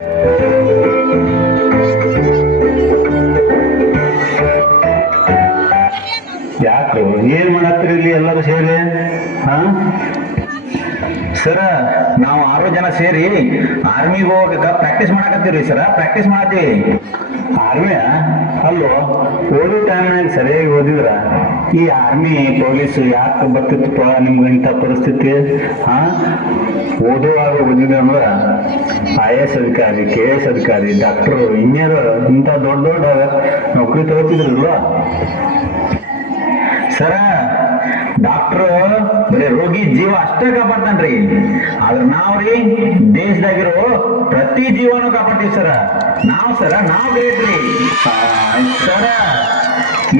ಯಾಕೆ ಏನ್ ಮಾಡತ್ತೀರಿ ಇಲ್ಲಿ ಎಲ್ಲರೂ ಸೇರಿ? ಹಾ ಸರ, ನಾವು 6 ಜನ ಸೇರಿ ಆರ್ಮಿಗೆ ಹೋಗಕ ಪ್ರಾಕ್ಟೀಸ್ ಮಾಡಕತ್ತೀವ್ರಿ ಸರ. ಪ್ರಾಕ್ಟೀಸ್ ಮಾಡತ್ತೀವಿ. ಆರ್ಮಿ ಅಲ್ಲೋ, ಓದೋ ಟೈಮ್ನಾಗ ಸರಿಯಾಗಿ ಓದಿದ್ರ ಈ ಆರ್ಮಿ ಪೊಲೀಸ್ ಯಾಕೆ ಬರ್ತಿತ್ತಪ್ಪ ನಿಮ್ಗೆ ಇಂಥ ಪರಿಸ್ಥಿತಿ? ಹಾ, ಓದುವಾಗ ಓದಿದ್ರೆ ಅಂದ್ರ IAS ಅಧಿಕಾರಿ, KS ಅಧಿಕಾರಿ, ಡಾಕ್ಟರ್, ಇಂಜಿನಿಯರ್ ಇಂಥ ದೊಡ್ಡ ದೊಡ್ಡ ನೌಕರಿ ತಗೋತಿದ್ರಲ್ವ ಸರ. ಡಾಕ್ಟ್ರು ಬರೀ ರೋಗಿ ಜೀವ ಅಷ್ಟೇ ಕಾಪಾಡ್ತಾನ್ರಿ, ಆದ್ರ ನಾವ್ರಿ ದೇಶದಾಗಿರೋ ಪ್ರತಿ ಜೀವನೂ ಕಾಪಾಡ್ತೀವಿ ಸರ. ನಾವು ಗ್ರೇಟ್ ರೀ ಸರ.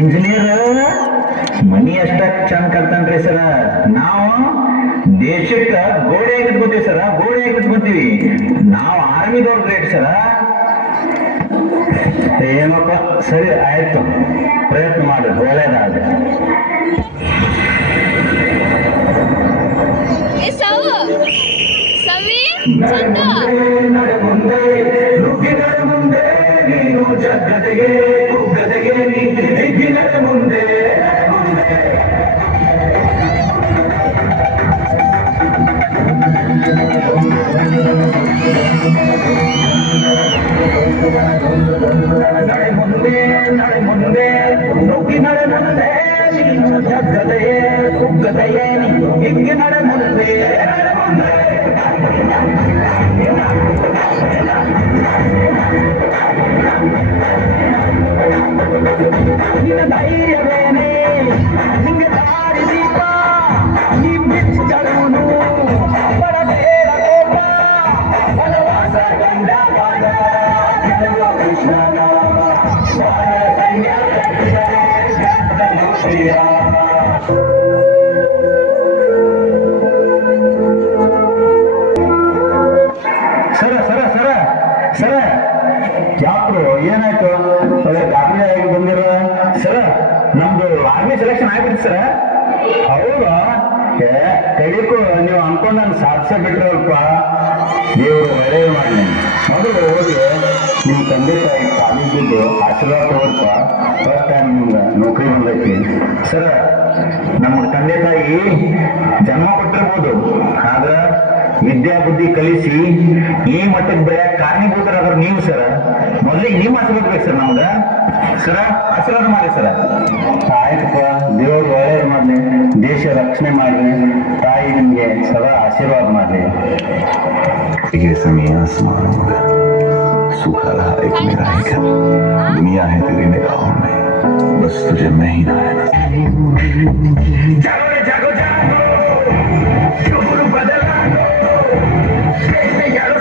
ಇಂಜಿನಿಯರ್ ಮನಿ ಅಷ್ಟ ಚಂದ ಕಲ್ತಾನ್ರಿ ಸರ. ನಾವು ದೇಶಕ್ಕ ಗೋಡೆಯಾಗಿ ಇಟ್ಕೋತೀವಿ ಸರ, ಗೋಡೆಯಾಗಿ ಇಟ್ಕೋತೀವಿ. ನಾವು ಆರ್ಮಿದವ್ರು ಗ್ರೇಟ್ ಸರ. ಏನಪ್ಪ, ಸರಿ ಆಯ್ತು, ಪ್ರಯತ್ನ ಮಾಡ್ರಿ, ಒಳ್ಳೇದಾದ. ಜಗದೆಗೆ ಕುಗ್ಗದೆಗೆ ಹಿಗ್ಗಿನದ ಮುಂದೆ ನಡೆ ಮುಂದೆ ನಡೆ ಮುಂದೆ ನುಗ್ಗಿ ನಡೆ ಮುಂದೆ ನೀನು ಜಗದೆಯೇ ಕುಗ್ಗದೆಯೇ ಹಿಗ್ಗಿ ನಡೆ ಮುಂದೆ ನಿನ್ನ ಧೈರ್ಯವೇನೆ ನಿಂಗೆ ದಾರಿ ದೀಪ, ನೀ ಬಿಚ್ಚಳುನು ಬರಬೇಡ ಕೋಪ, ವನವಾಸ ಗಂಡ ಬಾಣ ಕೃಷ್ಣನ ಸರ ಸರ ಸರ ಸರ, ಯಾಕ್ರು ಏನಾಯ್ತು? ಆರ್ಮಿ ಆಗಿ ಬಂದಿರ ಸರ. ನಮ್ದು ಆರ್ಮಿ ಸೆಲೆಕ್ಷನ್ ಆಗ್ಬಿಡ್ತು ಸರ. ಹೌದಾ? ಕಡಿಕು ನೀವು ಅನ್ಕೊಂಡಂಗೆ ಸಾಧಿಸೇ ಬಿಟ್ರಲ್ಪ. ದೇವರು ಒಳ್ಳೆಯದು ಮಾಡಿ. ಮೊದಲು ಹೋಗಿ ನಿಮ್ಮ ತಂದೆ ತಾಯಿ ಕಾಲಿದ್ದು ಆಶೀರ್ವಾದ ತಗೋಲ್ಪ. ಫಸ್ಟ್ ಟೈಮ್ ನಿಮ್ಗೆ ನೌಕರಿ ಬಂದೈತಿ ಸರ. ನಮ್ಮ ತಂದೆ ತಾಯಿ ಜನ್ಮ ಕೊಟ್ಟಿರ್ಬೋದು, ಆದ್ರ ವಿದ್ಯಾ ಬುದ್ಧಿ ಕಲಿಸಿ ಈ ಮಟ್ಟಕ್ಕೆ ಬೆಳೆಯಕ್ಕೆ ಕಾರಣೀಭೂತರಾದ್ರು ನೀವು ಸರ. ಮೊದಲಿಗೆ ನೀವು ಆಶೀರ್ವಾದ ಬೇಕು ಸರ್ ನಮ್ಗ ಸರ. ಆಶೀರ್ವಾದ ಮಾಡಿ ಸರ. ಆಯ್ತಪ್ಪ, ದೇವರು ಒಳ್ಳೆಯದು ಮಾಡ್ಲಿ, ದೇಶ ರಕ್ಷಣೆ ಮಾಡ್ಲಿ, ತಾಯಿ ನಿಮ್ಗೆ ಸದಾ ಆಶೀರ್ವಾದ ಮಾಡ್ಲಿ. ये समय आसमान सूखा रहा एक मेरा ही घर, दुनिया है तेरी निगाहों में, बस तुझे मैं ही ना है। जागो रे जागो जागो, शुरू बदला दो, कैसे यारो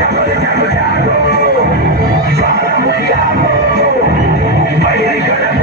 जागो रे जागो जागो, ज्वाला मुझिया बड़ी गड़म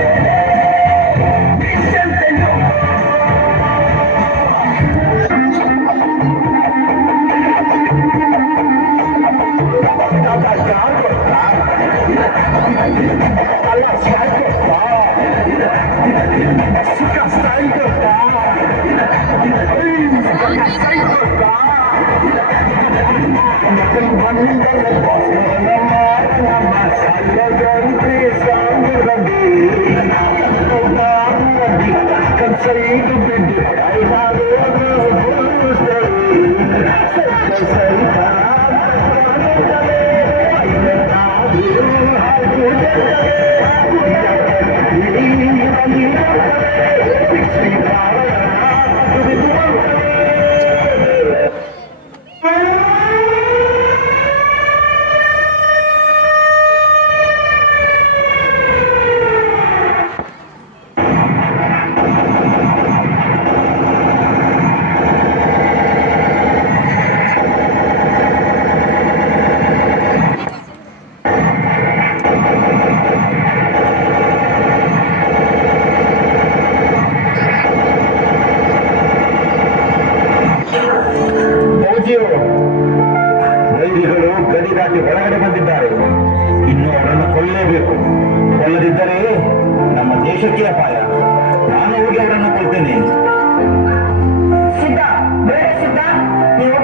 ವೈರಿಗಳು ಗಡಿ ದಾಟಿ ಒಳಗಡೆ ಬಂದಿದ್ದಾರೆ. ಇನ್ನು ಅವರನ್ನು ಕೊಲ್ಲಲೇಬೇಕು. ಕೊಲ್ಲದಿದ್ದರೆ ನಮ್ಮ ದೇಶಕ್ಕೆ ಅಪಾಯ. ನಾನು ಹೋಗಿ ಅವರನ್ನು ಕೊಲ್ತೇನೆ. ಸಿದ್ಧ, ಬೇರೆ ಸಿದ್ಧ, ನೀವು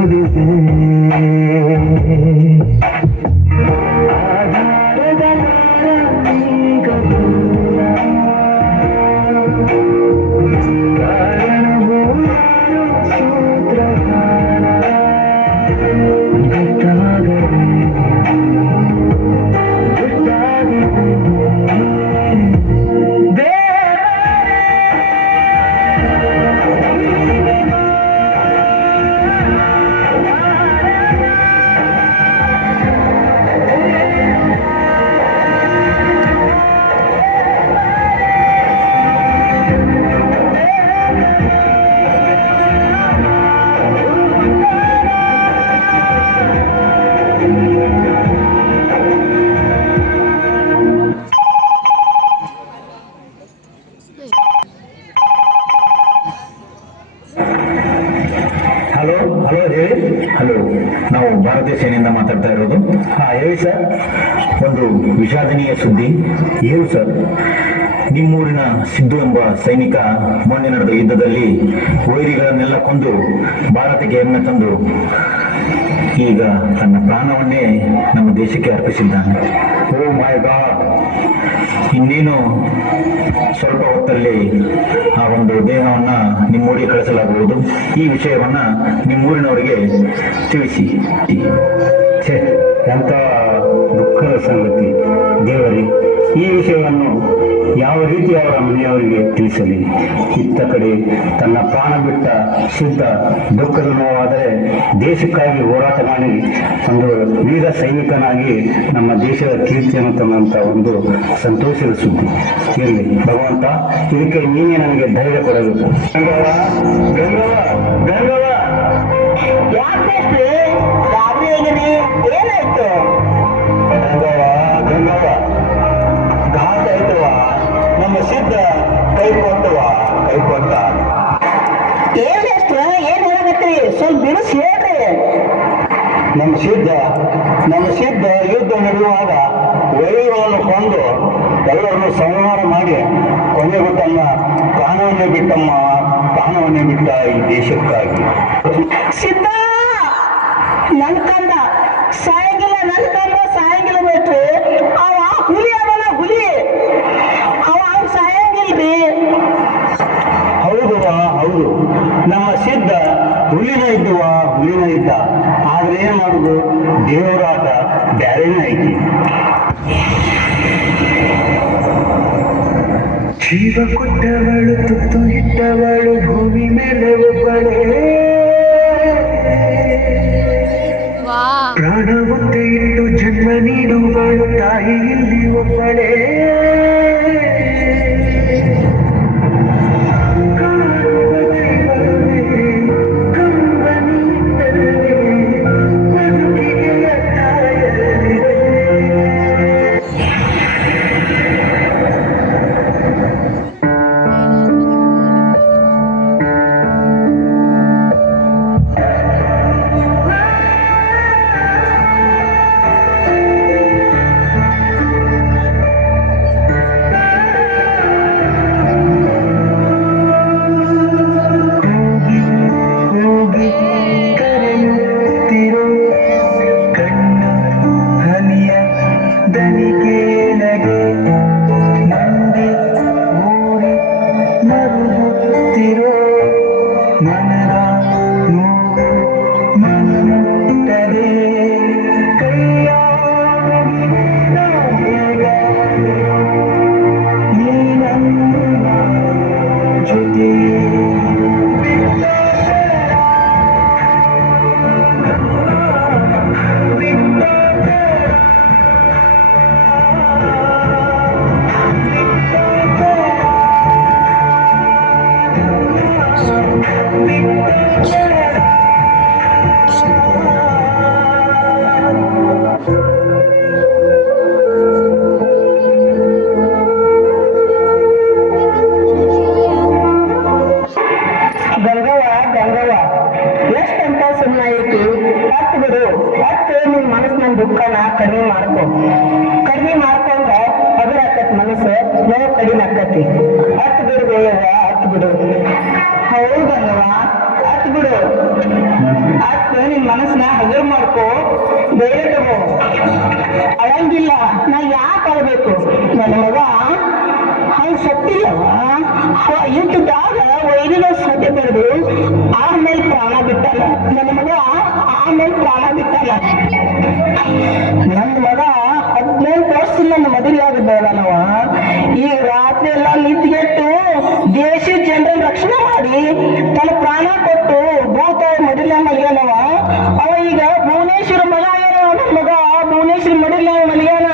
ತುದಿಗೆ ಆಧಾರದ ಈಗ ದೂರ ಕಾರಣವೂ ಯಾರು ಸೂತ್ರಧಾರ ಗೊತ್ತಾಗದೆ ಹಲೋ ಹಲೋ ಹೇಳಿ. ಹಲೋ, ನಾವು ಭಾರತೀಯ ಸೇನೆಯಿಂದ ಮಾತಾಡ್ತಾ ಇರೋದು. ಹಾ ಹೇಳಿ ಸರ್. ಒಂದು ವಿಷಾದನೀಯ ಸುದ್ದಿ. ಏನು ಸರ್? ನಿಮ್ಮೂರಿನ ಸಿದ್ದು ಎಂಬ ಸೈನಿಕ ಮೊನ್ನೆ ನಡೆದ ಯುದ್ಧದಲ್ಲಿ ವೈರಿಗಳನ್ನೆಲ್ಲ ಕೊಂದು ಭಾರತಕ್ಕೆ ಹೆಮ್ಮೆ ತಂದು ಈಗ ತನ್ನ ಪ್ರಾಣವನ್ನೇ ನಮ್ಮ ದೇಶಕ್ಕೆ ಅರ್ಪಿಸಿದ್ದಾನೆ. ಓ ಮೈ ಗಾಡ್! ಇನ್ನೇನು ಸ್ವಲ್ಪ ಹೊತ್ತಲ್ಲಿ ಆ ಒಂದು ದೇಹವನ್ನ ನಿಮ್ಮೂರಿಗೆ ಕಳಿಸಲಾಗುವುದು. ಈ ವಿಷಯವನ್ನ ನಿಮ್ಮೂರಿನವರಿಗೆ ತಿಳಿಸಿ. ಛೇ, ಎಂತ ದುಃಖದ ಸಂಗತಿ ದೇವರೇ. ಈ ವಿಷಯವನ್ನು ಯಾವ ರೀತಿ ಅವರ ಮನೆಯವರಿಗೆ ತಿಳಿಸಲಿ? ಇತ್ತ ಕಡೆ ತನ್ನ ಪ್ರಾಣ ಬಿಟ್ಟ ಸಿದ್ಧ ದುಃಖದ ನೋವಾದರೆ ದೇಶಕ್ಕಾಗಿ ಹೋರಾಟ ಮಾಡಿ ಒಂದು ವೀರ ಸೈನಿಕನಾಗಿ ನಮ್ಮ ದೇಶದ ಕೀರ್ತಿಯನ್ನು ತಂದಂತ ಒಂದು ಸಂತೋಷದ ಸುದ್ದಿ. ಇರಲಿ ಭಗವಂತ, ಇದಕ್ಕೆ ನೀನೇ ನನಗೆ ಧೈರ್ಯ ಕೊಡಬೇಕು. ಗಂಗವ್ವ, ಗಂಗವ್ವ, ಗಂಗವ್ವ, ಯಾಕೆ ಗಾಬರಿ ಹೇಗಿದೆ? ಏನಾಯ್ತು? ಗಂಗವ್ವ, ಗಂಗವ್ವ, ಘಾತ ಆಯ್ತವ. ನಮ್ಮ ಸಿದ್ಧ ಕೈ ಕೊಟ್ಟವ, ಕೈ ಕೊಟ್ಟ. ಏನೆಷ್ಟು ಏನ್ ಹೇಳಕತ್ರಿ? ಸ್ವಲ್ಪ ಬಿಡಿಸಿ ಹೇಳ್ರಿ. ನಮ್ಮ ಸಿದ್ಧ ಯುದ್ಧ ನಡೆಯುವಾಗ ವೈರಿಗಳನ್ನು ಕೊಂದು ಎಲ್ಲರನ್ನು ಸಂಹಾರ ಮಾಡಿ ಕೊನೆಗೂ ತನ್ನ ಪ್ರಾಣವನ್ನೇ ಬಿಟ್ಟ ಈ ದೇಶಕ್ಕಾಗಿ. ಸಿದ್ಧ ನನ್ ಕಂದ ಸಾಯಂಗಿಲ್ಲ, ನನ್ ಕಂದ ಸಾಯಂಗಿಲ್ಲ ಬಿಟ್ರಿ. ಅವ ಹುಲಿ ಅವನ ಹುಲಿ, ಅವ ಸಾಯಂಗಿಲ್ರಿ. ಹೌದು, ನಮ್ಮ ಸಿದ್ಧ ಹುಲಿನ ಇದ್ದ. ಆದ್ರೆ ಏನ್ ಮಾಡುದು, ದೇವರಾಟ ಬ್ಯಾರೇನೇ ಐತಿ. ಜೀವ ಕೊಟ್ಟವಳು, ತುತ್ತು ಇಟ್ಟವಳು, ಭೂಮಿ ಮೇಲೆ ಒಬ್ಬಳೇ. ಪ್ರಾಣ ಒತ್ತೆ ಇಟ್ಟು ಜನ್ಮ ನೀಡುವಳು, ತಾಯಿ ಇಲ್ಲಿ ಒಬ್ಬಳೇ. ದುಃಖನ ಕಡಿಮೆ ಮಾಡ್ಕೊಂಡ್ರ ಅದ್ರ ಆಕತ್ ಮನಸ್ಸು ನೋವು ಕಡಿಮೆ ಆಕತಿ. ಹತ್ತು ಬಿಡುವ ಹತ್ತು ಬಿಡು. ಹೌದಲ್ವಾ? ಹತ್ತು ಬಿಡು. ಹತ್ತು ಮಾಡ್ಕೋ, ಧೈರ್ಯ ತಗೋ. ಅಳಂಗಿಲ್ಲ. ನಾ ಯಾಕೆ ಅಳಬೇಕು? ನನ್ನ ಮಗ ಹಂಗ ಸತ್ತಿಲ್ಲವ. ಯುದ್ಧದಾಗ ವೈರಿಗಳು ಸತ್ಯ ಬೆಳೆದು ಆಮೇಲೆ ಪ್ರಾಣ ಬಿಟ್ಟಲ್ಲ. ನನ್ನ ಮಗ ಆಮೇಲೆ ಪ್ರಾಣ ಬಿಟ್ಟಲ್ಲ. ನನ್ನ ಮಗ 18 ವರ್ಷ ನನ್ನ ಮದುವೆ ಆಗಿದ್ದವನವ. ಈಗ ರಾತ್ರಿ ಎಲ್ಲ ನಿಂತ್ಗೆಟ್ಟು ದೇಶಿ ಜನರ ರಕ್ಷಣೆ ಮಾಡಿ ತನ್ನ ಪ್ರಾಣ ಕೊಟ್ಟು ಭೂತ ಮಡಿಲ ಮಲಿಯಾನವ. ಅವ ಈಗ ಭುವನೇಶ್ವರ ಮಗ ಆಗ್ಯಾನ. ನನ್ನ ಮಗ ಭುವನೇಶ್ವರ ಮಡಿಲ ಮಲಿಯಾನ.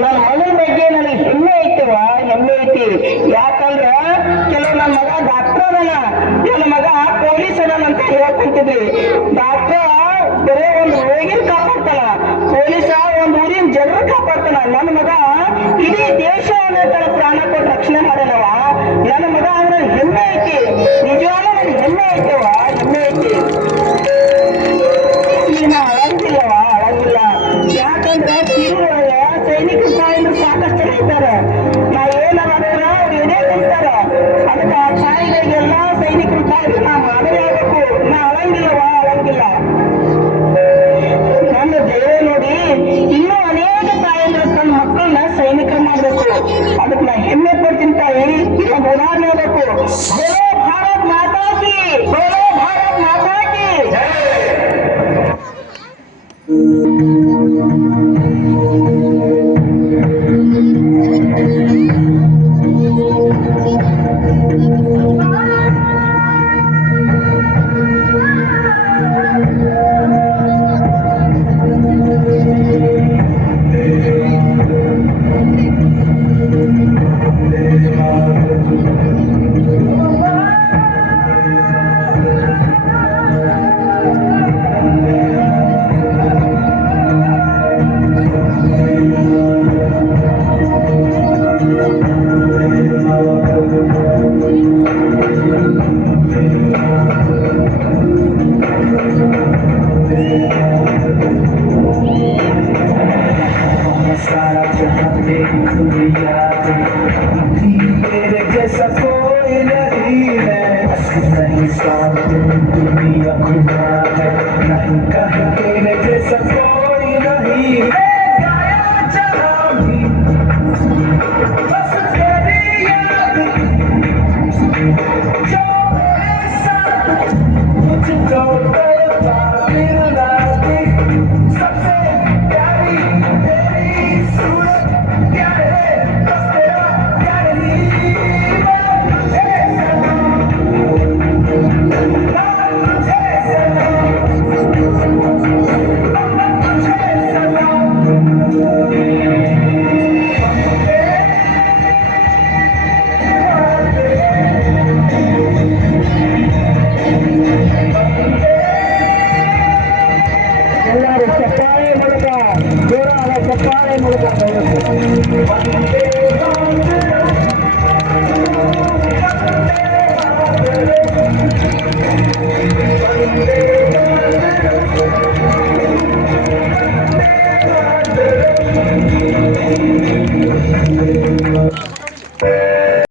ನನ್ನ ಮಗನ ಬಗ್ಗೆ ನನಗೆ ಹೆಮ್ಮೆ ಐತಿವ, ಹೆಮ್ಮೆ ಐತಿ. ಯಾಕಂದ್ರ ಕೆಲವು ನನ್ನ ಮಗ ಡಾಕ್ಟರ್ ಅದನ, ನನ್ನ ಮಗ ಪೊಲೀಸ್ ಅದನ ಅಂತ ಹೇಳ್ಕೊಂತಿದ್ರಿ. ಡಾಕ್ಟರ್ ಬರೇ ಒಂದು ರೋಗಿನ ಕಾಪಾಡ್ತಾನ, ಪೊಲೀಸ ಒಂದ್ ಊರಿನ ಜನರ ಕಾಪಾಡ್ತಾನ. ನನ್ನ ಮಗ ಇಡೀ ದೇಶವನ್ನ ತನ್ನ ಪ್ರಾಣ ಕೊಟ್ಟು ರಕ್ಷಣೆ ಮಾಡನವ. ನನ್ನ ಮಗ ಅಂದ್ರೆ ಹೆಮ್ಮೆ ಐತಿ, ನಿಜವಾಗ್ಲೂ ನನಗೆ ಹೆಮ್ಮೆ ಐತಿವ, ಹೆಮ್ಮೆ ಐತಿ. ಈಗ ನಾ ಅಳಂಗಿಲ್ಲವ, ಅಳಂಗಿಲ್ಲ. ಯಾಕಂದ್ರೆ ತೀರೊಳಗ ಸೈನಿಕರ ತಾಯಿಗಳು ಸಾಕಷ್ಟು ಜನ ಇದ್ದಾರೆ. ನಾ ಏನಾದ್ರ ಅವ್ರು ಏನೇ ನಿಲ್ತಾರ. ಅದಕ್ಕೆ ಆ ತಾಯಿಗಳಿಗೆಲ್ಲ ಸೈನಿಕರ ತಾಯಿಗಳು ನಾ ಮಾದರಿ ಆಗ್ಬೇಕು. ನಾ ಅಳಂಗಿಲ್ಲವ, ಅಳಂಗಿಲ್ಲ. ನನ್ನ ಧೈರ್ಯ ನೋಡಿ ಇನ್ನೂ ಅನೇಕ ತಾಯಿಗಳು ತನ್ನ ಮಕ್ಕಳನ್ನ ಸೈನಿಕರು ಮಾಡ್ಬೇಕು. ಅದಕ್ಕೆ ನಾ ಹೆಮ್ಮೆ ಪಡ್ತೀನಿ ತಾಯಿ. ಇದೊಂದು ಉದಾಹರಣೆ ಆಗ್ಬೇಕು. ಬೋಲೋ ಭಾರತ್ ಮಾತಾ ಕಿ, ಬೋಲೋ ಭಾರತ್ ಮಾತಾ ಕಿ. तेरे जैसा कोई नहीं है, नहीं साथ दुनिया खुदा है, नहीं कहीं तेरे जैसा कोई नहीं है। गाया चला भी बस तेरी याद, जो मेरे साथ मुझको